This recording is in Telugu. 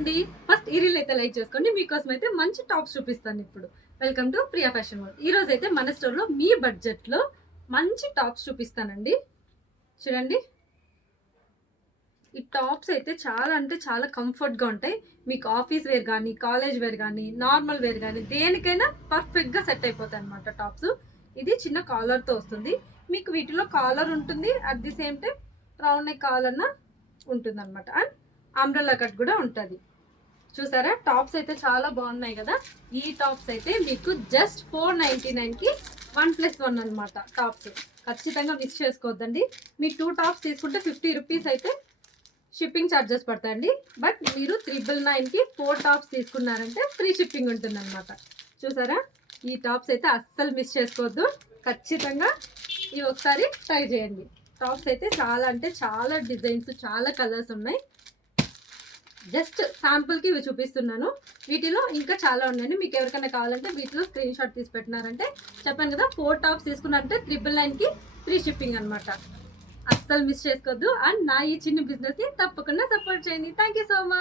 అండి. ఫస్ట్ ఈ రీల్ అయితే లైక్ చేసుకోండి. మీకోసం అయితే మంచి టాప్స్ చూపిస్తాను ఇప్పుడు. Welcome to Priya fashion world. ఈ రోజు అయితే మన స్టోర్‌లో మీ బడ్జెట్‌లో మంచి టాప్స్ చూపిస్తానండి. చూడండి. ఈ టాప్స్ అయితే చాలా అంటే చాలా కంఫర్ట్‌గా ఉంటాయి. మీకు ఆఫీస్ వేర్ గానీ, కాలేజ్ వేర్ గానీ, నార్మల్ వేర్ గానీ దేనికైనా పర్ఫెక్ట్‌గా సెట్ అయిపోతాయన్నమాట టాప్స్. ఇది చిన్న కాలర్‌తో వస్తుంది. మీకు వీటిలో కాలర్ ఉంటుంది. At the same time round neck కావాలన్నా ఉంటుందన్నమాట. అండ్ అంబ్రెల్లా కట్ కూడా ఉంటది. చూసారా టాప్స్ అయితే చాలా బాగున్నాయి కదా. ఈ టాప్స్ అయితే మీకు జస్ట్ 499కి 1+1 అనమాట. టాప్స్ ఖచ్చితంగా మిస్ చేసుకోవద్దండి. మీ 2 టాప్స్ తీసుకుంటే 50 రూపీస్ అయితే షిప్పింగ్ ఛార్జెస్ పడతాయండి. బట్ మీరు 999కి 4 టాప్స్ తీసుకున్నారంటే ఫ్రీ షిప్పింగ్ ఉంటుందన్నమాట. చూసారా ఈ టాప్స్ అయితే అస్సలు మిస్ చేసుకోవద్దు. ఖచ్చితంగా ఇవి ఒకసారి ట్రై చేయండి. టాప్స్ అయితే చాలా అంటే చాలా డిజైన్స్, చాలా కలర్స్ ఉన్నాయి. జస్ట్ శాంపుల్కి ఇవి చూపిస్తున్నాను. వీటిలో ఇంకా చాలా ఉన్నాయండి. మీకు ఎవరికైనా కావాలంటే వీటిలో స్క్రీన్ షాట్ తీసి పెట్టినారంటే చెప్పాను కదా, 4 టాప్స్ తీసుకున్నారంటే 999కి ఫ్రీ షిప్పింగ్ అనమాట. అస్సలు మిస్ చేసుకోవద్దు. అండ్ నా ఈ చిన్న బిజినెస్ని తప్పకుండా సపోర్ట్ చేయండి. Thank you so much.